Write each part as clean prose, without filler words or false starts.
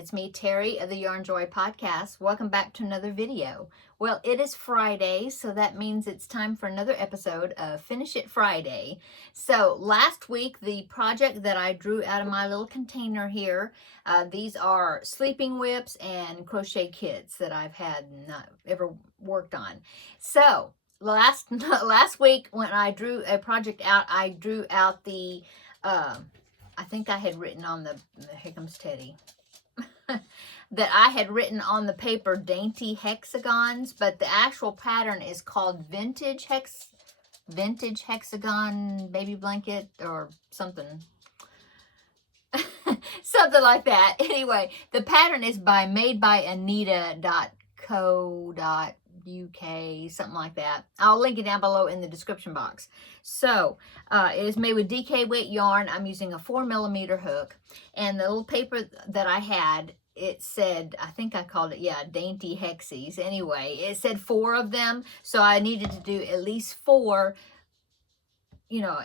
It's me, Terri of the Yarnjoy podcast. Welcome back to another video. Well, it is Friday, so that means it's time for another episode of Finish It Friday. So last week, the project that I drew out of my little container here, these are sleeping whips and crochet kits that I've had not ever worked on. So last week when I drew a project out, I drew out the I think I had written on here comes Teddy, that I had written on the paper dainty hexagons, but the actual pattern is called vintage hexagon baby blanket or something. Something like that. Anyway, the pattern is made by Anita.co.uk, something like that. I'll link it down below in the description box. So it is made with DK weight yarn. I'm using a 4mm hook, and the little paper that I had, it said, I think I called it, dainty hexies. Anyway, it said 4 of them, so I needed to do at least 4,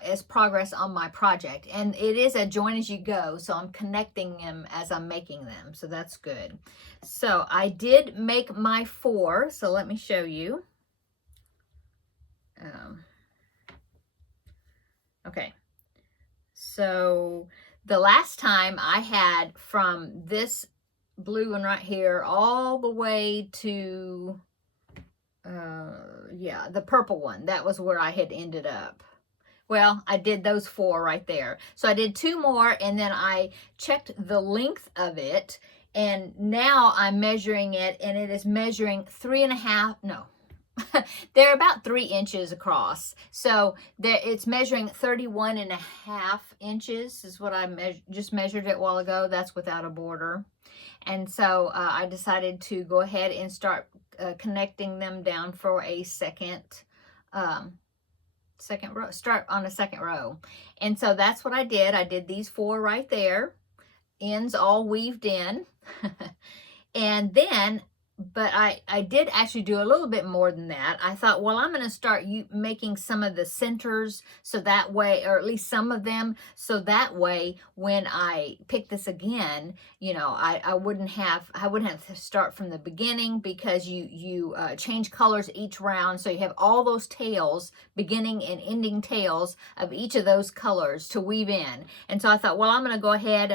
as progress on my project. And it is a join as you go, so I'm connecting them as I'm making them, so that's good. So I did make my 4, so let me show you. Okay, so the last time I had from this blue one right here all the way to the purple one. That was where I had ended up. Well, I did those 4 right there. So I did 2 more, and then I checked the length of it, and now I'm measuring it, and it is measuring 3.5, no, they're about 3 inches across. So it's measuring 31.5 inches is what I just measured it a while ago. That's without a border. And so I decided to go ahead and start connecting them down for a second row, start on a second row. And so that's what I did. I did these 4 right there, ends all weaved in. And then, but I did actually do a little bit more than that. I thought, well, I'm going to start making some of the centers, so that way, or at least some of them, so that way when I pick this again, I wouldn't have to start from the beginning, because you change colors each round, so you have all those tails, beginning and ending tails of each of those colors to weave in. And so I thought, well, I'm going to go ahead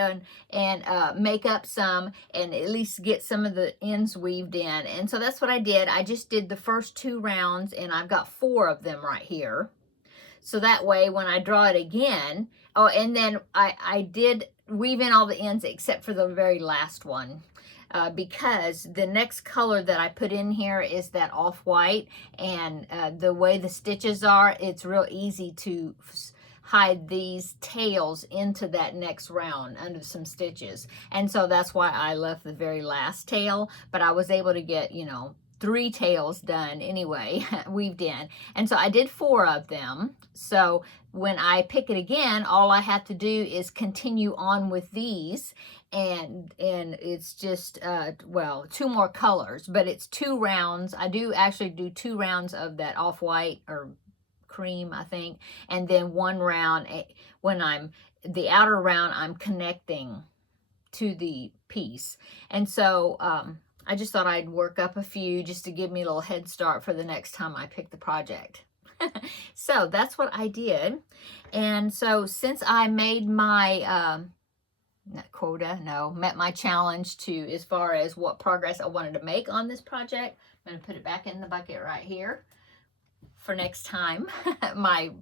and make up some, and at least get some of the ends weaved in. And so that's what I did. I just did the first 2 rounds, and I've got 4 of them right here. So that way when I draw it again, and then I did weave in all the ends except for the very last one, because the next color that I put in here is that off-white, and the way the stitches are, it's real easy to hide these tails into that next round under some stitches. And so that's why I left the very last tail, but I was able to get 3 tails done anyway, weaved in. And so I did 4 of them. So when I pick it again, all I have to do is continue on with these, and it's just 2 more colors, but it's 2 rounds. I do actually do 2 rounds of that off-white or cream, I think, and then 1 round when the outer round I'm connecting to the piece. And so I just thought I'd work up a few just to give me a little head start for the next time I pick the project. So that's what I did. And so since I made my met my challenge to as far as what progress I wanted to make on this project, I'm going to put it back in the bucket right here for next time. My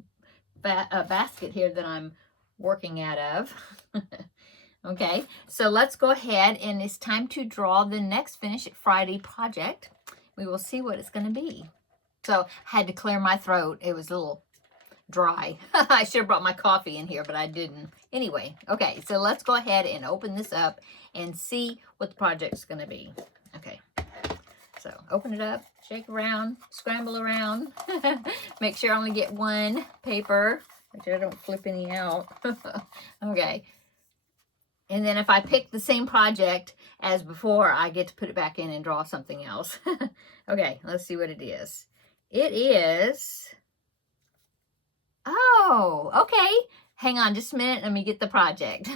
basket here that I'm working out of. Okay, so let's go ahead, and it's time to draw the next Finish It Friday project. We will see what it's going to be. So I had to clear my throat. It was a little dry. I should have brought my coffee in here, but I didn't. Anyway, okay, so let's go ahead and open this up and see what the project's going to be. Okay. So open it up, shake around, scramble around, make sure I only get 1 paper, make sure I don't flip any out. Okay. And then if I pick the same project as before, I get to put it back in and draw something else. Okay, let's see what it is. It is, oh, okay. Hang on just a minute, let me get the project.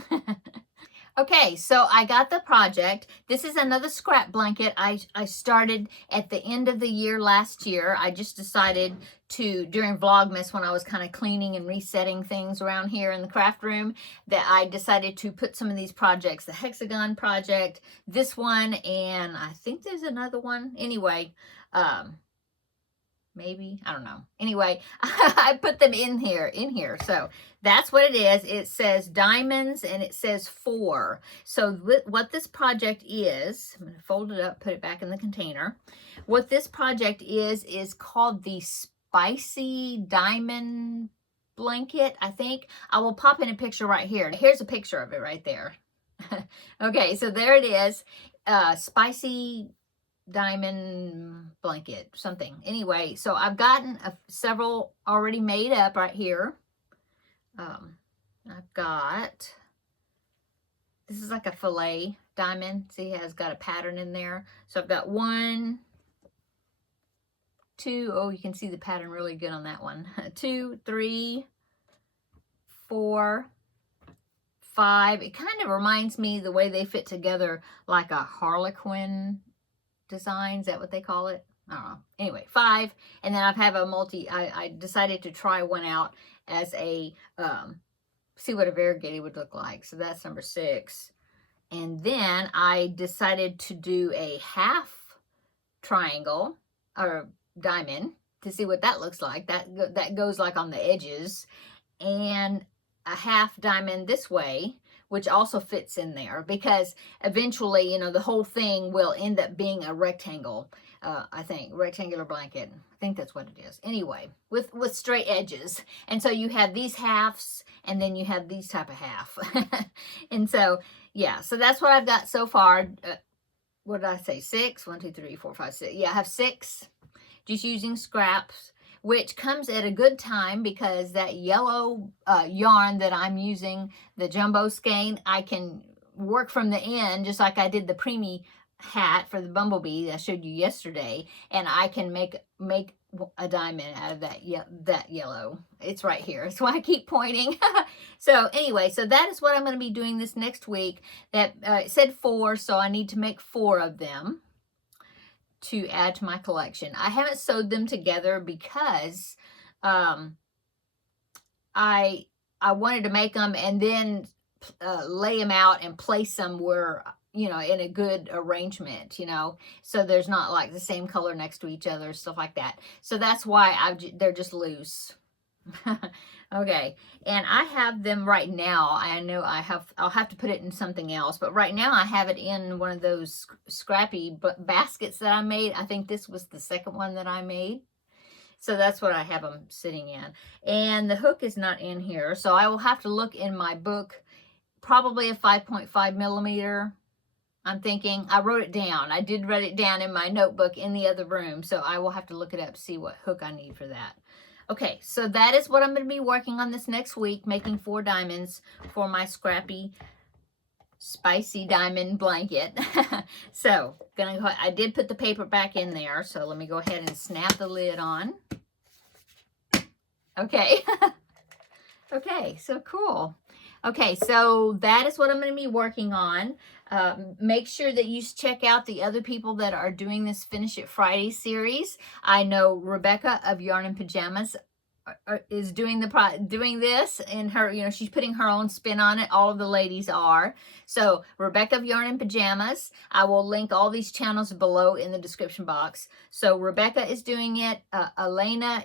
Okay, so I got the project. This is another scrap blanket I started at the end of the year last year. I just decided to, during Vlogmas, when I was kind of cleaning and resetting things around here in the craft room, that I decided to put some of these projects, the hexagon project, this one, and I think there's another one. Anyway, maybe, I don't know. Anyway, I put them in here. So that's what it is. It says diamonds and it says 4. So what this project is, I'm going to fold it up, put it back in the container. What this project is called the Spicy Diamond Blanket, I think. I will pop in a picture right here. Here's a picture of it right there. Okay, so there it is. Spicy diamond blanket, something. Anyway, so I've gotten several already made up right here. I've got, this is like a fillet diamond. See, it has got a pattern in there. So I've got 1, 2, oh, you can see the pattern really good on that one. 2, 3, 4, 5. It kind of reminds me the way they fit together like a harlequin design. Is that what they call it? I don't know. Anyway, 5. And then I have a I decided to try one out as a, see what a variegated would look like. So that's number 6. And then I decided to do a half triangle or diamond to see what that looks like. That goes like on the edges, and a half diamond this way, which also fits in there, because eventually, you know, the whole thing will end up being a rectangle, I think, rectangular blanket. I think that's what it is. Anyway, with straight edges. And so you have these halves, and then you have these type of half. And so, yeah, so that's what I've got so far. What did I say? 6? 1, 2, 3, 4, 5, 6. Yeah, I have 6, just using scraps, which comes at a good time because that yellow yarn that I'm using, the jumbo skein, I can work from the end, just like I did the preemie hat for the bumblebee I showed you yesterday, and I can make a diamond out of that yellow. It's right here. That's why I keep pointing. So anyway, so that is what I'm going to be doing this next week. That it said 4, so I need to make 4 of them to add to my collection. I haven't sewed them together because I wanted to make them and then lay them out and place them where, you know, in a good arrangement, you know, so there's not like the same color next to each other, stuff like that. So that's why they're just loose. Okay, and I have them right now. I know I'll have to put it in something else, but right now I have it in one of those scrappy baskets that I made. I think this was the second one that I made. So that's what I have them sitting in. And the hook is not in here, so I will have to look in my book, probably a 5.5 millimeter. I'm thinking, I wrote it down. I did write it down in my notebook in the other room, so I will have to look it up, see what hook I need for that. Okay, so that is what I'm going to be working on this next week, making 4 diamonds for my scrappy, spicy diamond blanket. So, I did put the paper back in there, so let me go ahead and snap the lid on. Okay. Okay, so cool. Okay, so that is what I'm going to be working on. Make sure that you check out the other people that are doing this Finish It Friday series. I know Rebecca of Yarn and Pajamas is doing this in her, you know, she's putting her own spin on it. All of the ladies are. So Rebecca of Yarn and Pajamas, I will link all these channels below in the description box. So Rebecca is doing it, Elena,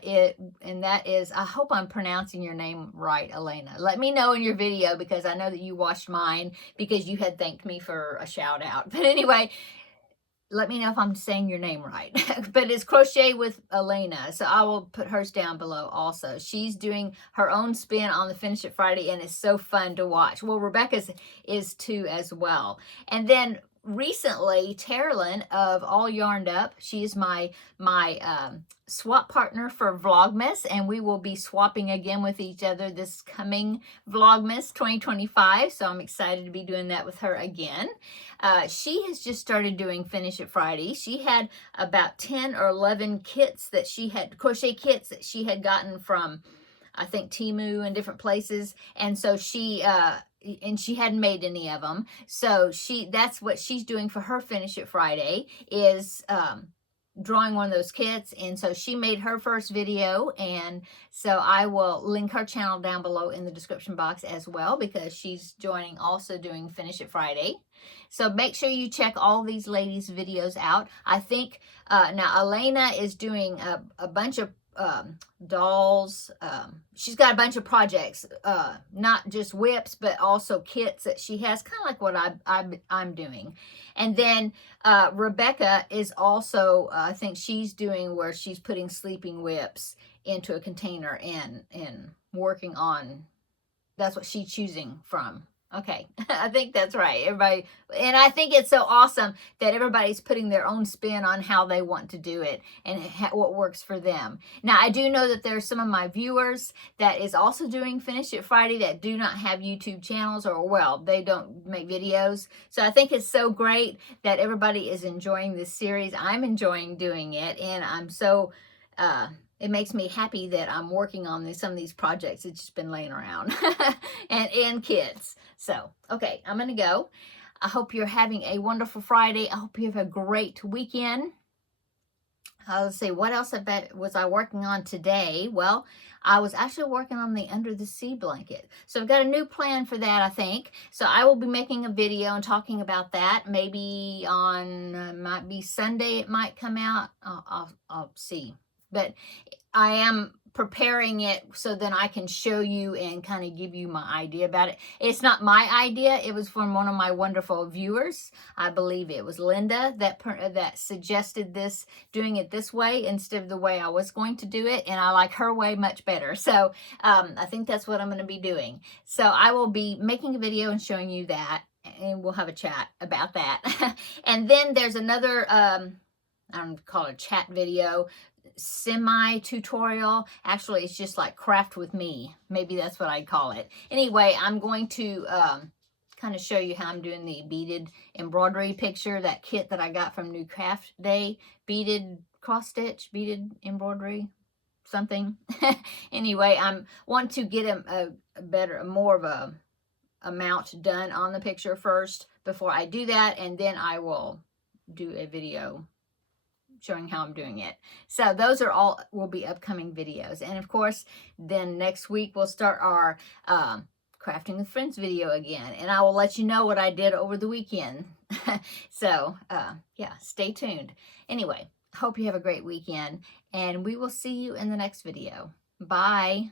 and that is, I hope I'm pronouncing your name right, Elena. Let me know in your video, because I know that you watched mine because you had thanked me for a shout out. But anyway, let me know if I'm saying your name right. But it's Crochet with Elena, so I will put hers down below also. She's doing her own spin on the Finish It Friday, and it's so fun to watch. Well, Rebecca's is too as well. And then recently, Terri of All Yarned Up, she is my swap partner for Vlogmas, and we will be swapping again with each other this coming Vlogmas 2025, so I'm excited to be doing that with her again. She has just started doing Finish It Friday. She had about 10 or 11 kits that she had, crochet kits that she had gotten from, I think, Temu and different places, and so she and she hadn't made any of them. So that's what she's doing for her Finish It Friday, is drawing one of those kits. And so she made her first video, and so I will link her channel down below in the description box as well, because she's joining, also doing Finish It Friday. So make sure you check all these ladies' videos out. I think now Elena is doing a bunch of dolls. She's got a bunch of projects, not just whips, but also kits that she has, kind of like what I'm doing. And then Rebecca is also, I think she's doing where she's putting sleeping whips into a container and working on, that's what she's choosing from. Okay, I think that's right, everybody. And I think it's so awesome that everybody's putting their own spin on how they want to do it and what works for them. Now, I do know that there's some of my viewers that is also doing Finish It Friday that do not have YouTube channels, or, well, they don't make videos. So I think it's so great that everybody is enjoying this series. I'm enjoying doing it, and I'm so... it makes me happy that I'm working on some of these projects. It's just been laying around and kids. So, okay, I'm going to go. I hope you're having a wonderful Friday. I hope you have a great weekend. Let's see, what else was I working on today? Well, I was actually working on the Under the Sea blanket. So I've got a new plan for that, I think. So I will be making a video and talking about that. Maybe on, might be Sunday it might come out. I'll see. But I am preparing it so then I can show you and kind of give you my idea about it. It's not my idea. It was from one of my wonderful viewers. I believe it was Linda that suggested this, doing it this way instead of the way I was going to do it. And I like her way much better. So I think that's what I'm going to be doing. So I will be making a video and showing you that. And we'll have a chat about that. And then there's another, I don't call it a chat video, semi-tutorial. Actually, it's just like craft with me. Maybe that's what I'd call it. Anyway, I'm going to kind of show you how I'm doing the beaded embroidery picture, that kit that I got from New Craft Day. Beaded cross stitch, beaded embroidery, something. Anyway, I want to get more of a amount done on the picture first before I do that, and then I will do a video showing how I'm doing it. So those are all will be upcoming videos. And of course, then next week we'll start our Crafting with Friends video again. And I will let you know what I did over the weekend. So yeah, stay tuned. Anyway, hope you have a great weekend, and we will see you in the next video. Bye.